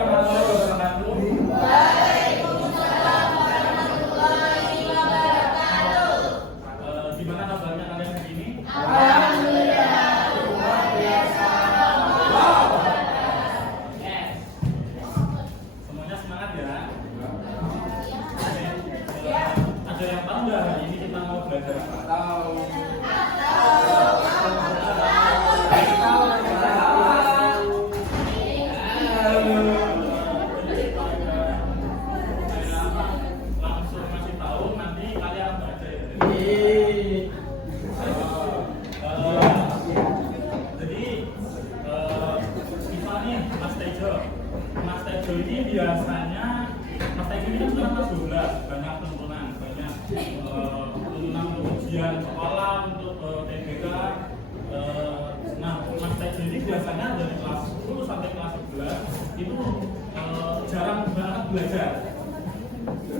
warahmatullahi wabarakatuh. Waalaikumsalam warahmatullahi wabarakatuh. Gimana kabarnya kalian hari ini? Alhamdulillah, luar biasa. Semuanya semangat ya. Ada yang tahu nggak hari ini kita mau belajar apa? Langsung kasih tahu, nanti kalian baca ya. Jadi misal nih Mas Tejo ini biasanya Mas Tejo ini kan kelas 12, banyak tuntunan, banyak tuntunan untuk ujian sekolah, untuk TBK. Nah, Mas Tejo ini biasanya dari kelas 10 sampai kelas 11 itu jarang banget belajar.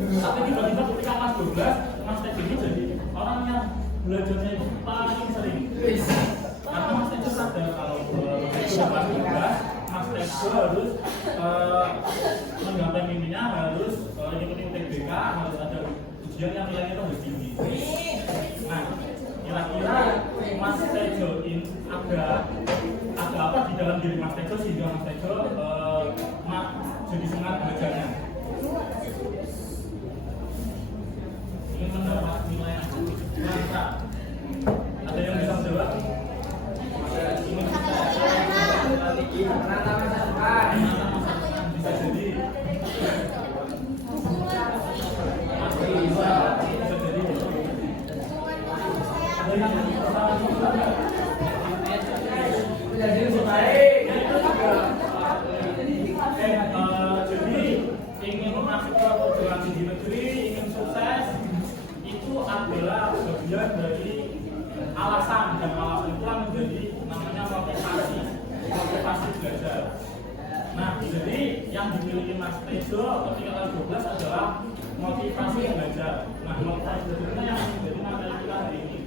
Tapi tiba-tiba ketika kelas 12, Mas Tejo ini jadi orang yang belajarnya itu paling sering. Karena Mas Tejo sadar kalau kelas 12, Mas Tejo harus menggapai mimpinya, harus ikuti TBK, harus ada ujian yang nilainya itu harus tinggi. Nah, kira-kira Mas Tejo ini ada apa di dalam diri Mas Tejo sehingga Mas Tejo jadi semangat belajarnya? Ingin mendapat nilai yang mantap. Ada yang bisa menjawab? Bisa jadi. Bisa jadi. Ada yang jadi ingin masuk ke perguruan tinggi negeri, ingin sukses, itu adalah bagian dari alasan, dan alasan itu menjadi namanya motivasi belajar. Nah, jadi yang dimiliki Mas Tejo ketika kelas 12 adalah motivasi belajar. Nah, motivasi belajar yang menjadi materi kita hari ini.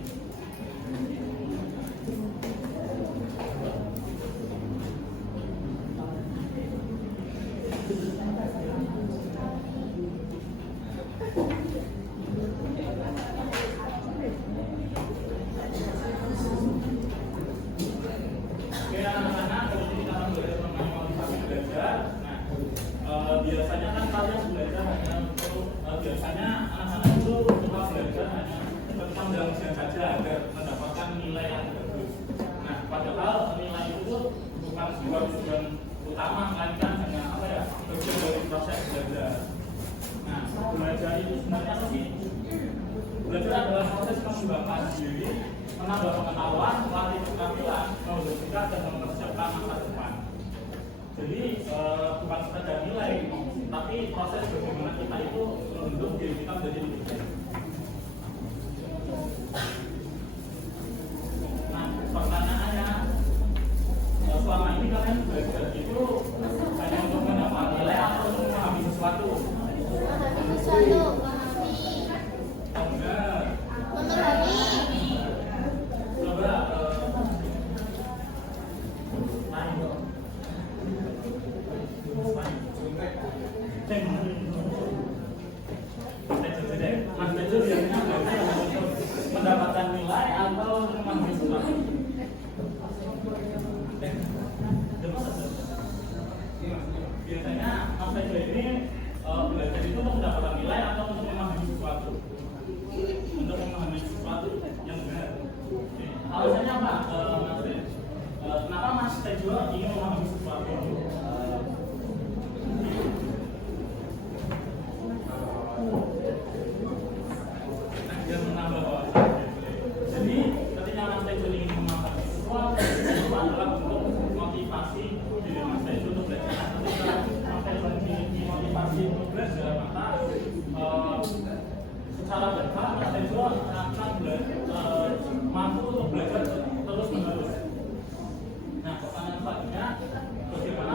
Biasanya kan kalian belajar hanya untuk biasanya anak-anak itu cuma belajar hanya ketika menjelang ujian saja agar mendapatkan nilai yang bagus. Nah, padahal nilai itu bukan sebuah tujuan utama, melainkan hanya apa ya, bagian dari proses belajar. Nah, belajar itu sebenarnya apa sih? Belajar adalah proses mengembangkan diri, menambah pengetahuan, melatih keterampilan, mewujudkan dan mempersiapkan masa depan. Jadi bukan sekedar nilai, tapi proses bagaimana kita itu membentuk diri kita menjadi lebih baik. Nah, pertanyaannya, selama ini kalian belajar itu hanya untuk mendapat nilai atau untuk memahami sesuatu? Memahami sesuatu, memahami. Enggak. Memahami. Coba lain dong. Mas Tejo biasanya belajar untuk mendapatkan nilai atau untuk memahami sesuatu? Biasanya Mas Tejo ini belajar itu untuk mendapatkan nilai atau untuk memahami sesuatu? Untuk memahami sesuatu yang benar. Alasannya apa, Mas Tejo? Kenapa Mas Tejo ingin memahami sesuatu? Yang menambah wawasan. Jadi ketika Mas Tejo ingin memahami sesuatu, itu adalah untuk motivasi diri Mas Tejo untuk belajar. Ketika Mas Tejo memiliki motivasi untuk belajar, maka secara berkah Mas Tejo akan mampu untuk belajar terus menerus. Nah, pertanyaan selanjutnya, bagaimana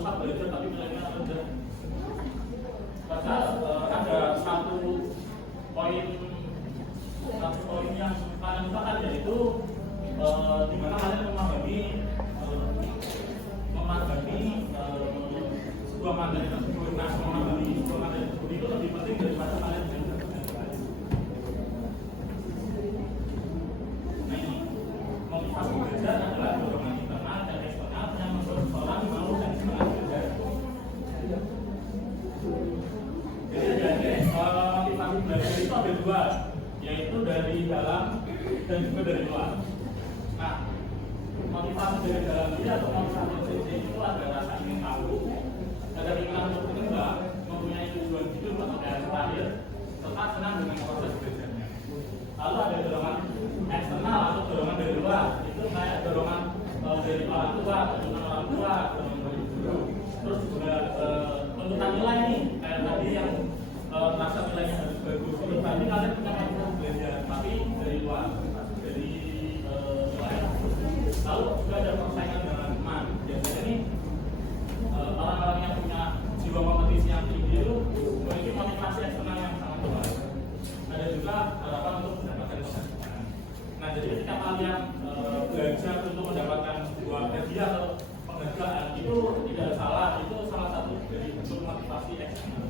usah belajar tapi nilainya rendah. Padahal ada satu poin yang kalian lupakan, yaitu di mana kalian memahami sebuah materi tersebut. Nah, memahami sebuah materi tersebut itu lebih penting daripada kalian belajar dengan baik. Nah, ini motivasi belajar adalah dorongan internal dan eksternal yang membuat seseorang mau dan semangat belajar. Jadi motivasi belajar itu ada dua, yaitu dari dalam dan juga dari luar. Nah, motivasi dari dalam diri atau motivasi intrinsik itu ada rasa ingin tahu, ada keinginan untuk berkembang, mempunyai tujuan hidup atau garis karir, serta senang dengan proses belajarnya. Lalu ada dorongan eksternal atau dorongan dari luar, itu kayak dorongan dari orang tua, dorongan dari guru, terus juga tuntutan nilai nih, kayak tadi yang merasa nilainya harus bagus. Itu berarti kalian punya motivasi belajar, tapi dari luar, dari nilai. Lalu juga ada persaingan dengan teman. Biasanya nih orang-orang yang punya jiwa kompetisi yang tinggi itu memiliki motivasi eksternal yang sangat kuat. Ada juga harapan untuk mendapatkan penghargaan. Nah, jadi ketika kalian belajar untuk mendapatkan sebuah hadiah atau penghargaan, itu tidak salah. Itu salah satu dari bentuk motivasi eksternal.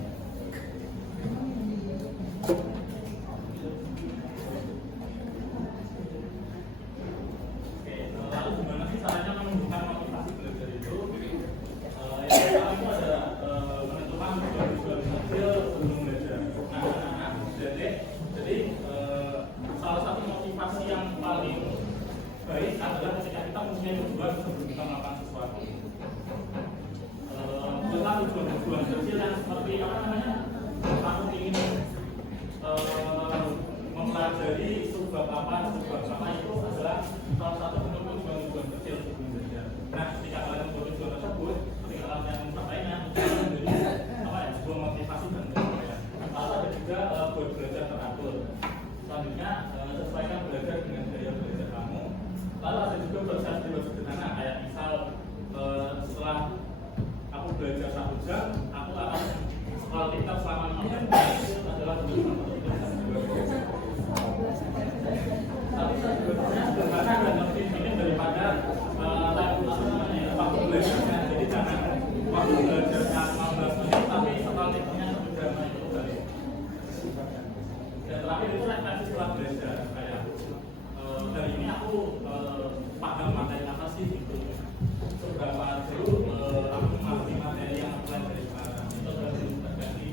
Lalu gimana sih caranya menumbuhkan motivasi belajar itu? Yang pertama itu ada menentukan tujuan kecil sebelum belajar. Nah, jadi salah satu motivasi yang paling baik adalah ketika kita mempunyai tujuan sebelum kita melakukan sesuatu. Buatlah tujuan kecil yang seperti apa namanya? Aku ingin mempelajari subbab apa itu adalah salah satu bentuk tujuan kecil sebelum belajar. Nah, ketika kalian membuat tujuan tersebut, ketika kalian mencapainya, menjadi sebuah motivasi dan pencapaian. Lalu ada juga buat belajar teratur. Selanjutnya, sesuaikan belajar dengan gaya belajar kamu. Lalu ada juga proses belajar sederhana, kayak misal setelah aku belajar 1 jam, aku akan sekolah TikTok selama 5 jam. Itu adalah bentuk tapi sebenarnya sederhana dan lebih minim daripada waktu belajarnya. Jadi jangan waktu belajarnya 15 menit tapi setelah TikToknya 1 jam, itu balik. Dan terakhir itu refleksi setelah belajar, kayak dari ini aku paham materi apa sih gitu, seberapa jauh aku mengerti materi yang aku pelajari sekarang. Itu berarti terjadi.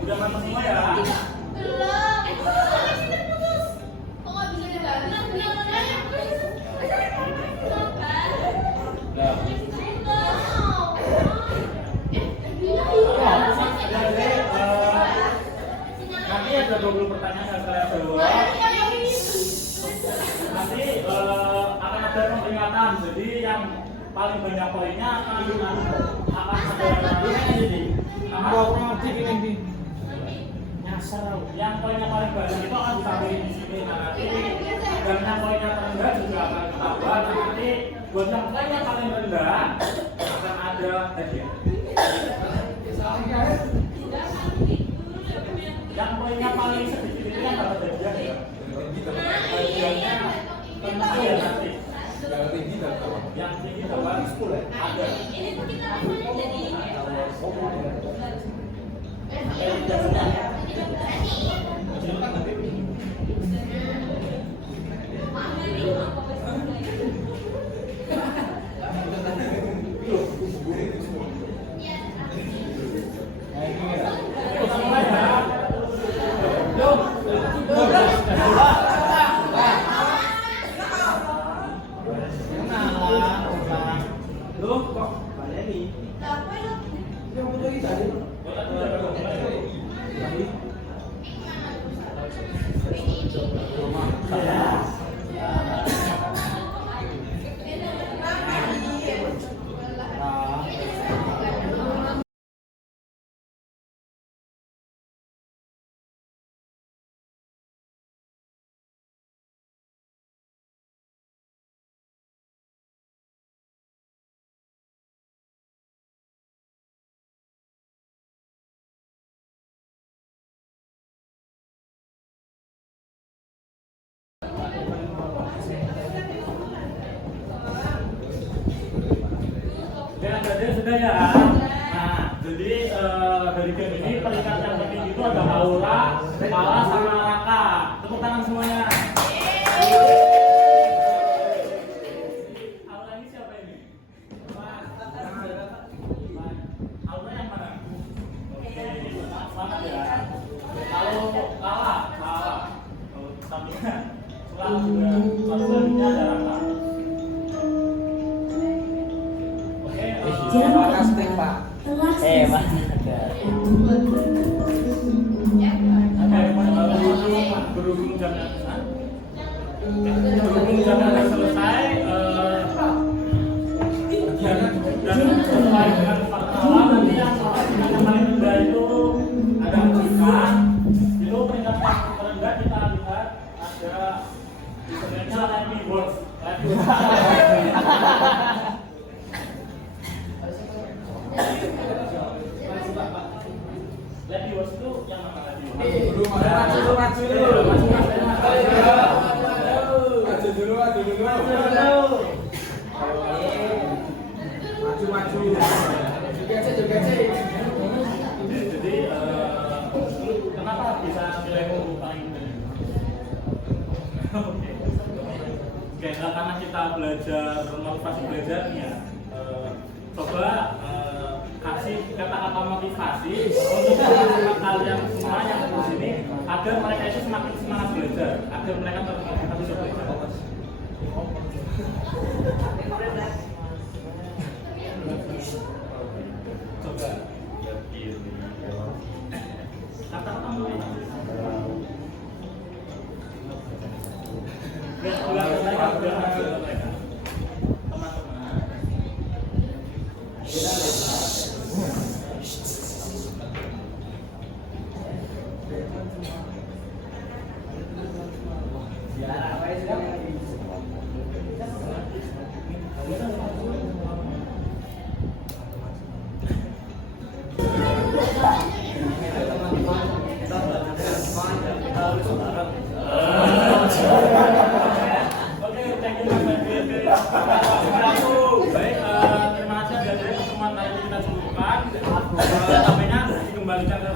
Udah matang semua ya? Nanti ada 20 pertanyaan yang kalian jawab. Nanti akan ada peringatan. Jadi yang paling banyak poinnya akan ada jadi yang poinnya paling banyak itu akan disampaikan di sini. Nanti dan yang poinnya terendah juga akan ketahuan. Nanti buat yang poinnya paling rendah akan ada hadiah. Yang poinnya paling sedikit itu yang dapat hadiah ya. Hadiahnya tentu ya nanti. Yang tinggi dapat ada. Sudah ya. Nah, jadi dari game ini peringkat yang tertinggi itu ada Aula, Pala, sama Raka. Tepuk tangan semuanya. Aula ini siapa ini? Aula yang mana? Oke, selamat ya. Kalau Pala, sampingnya selanjutnya ada Raka. Berhubung jamnya selesai dan sesuai dengan fakta nanti yang paling rendah itu ada peringkat itu peringkat terendah kita lihat ada sebenarnya Happy Words. Happy Words itu yang mana tadi? Jadi kenapa bisa nilaimu paling tinggi? Oke, karena kita belajar motivasi belajar ya. Coba kasih kata-kata motivasi untuk kalian semua yang di sini agar mereka itu semakin semangat belajar, agar mereka termotivasi untuk belajar. Coba kata-kata motivasi. Baik, terima kasih dari pertemuan kali ini kita cukupkan. Sampainya dikembalikan ke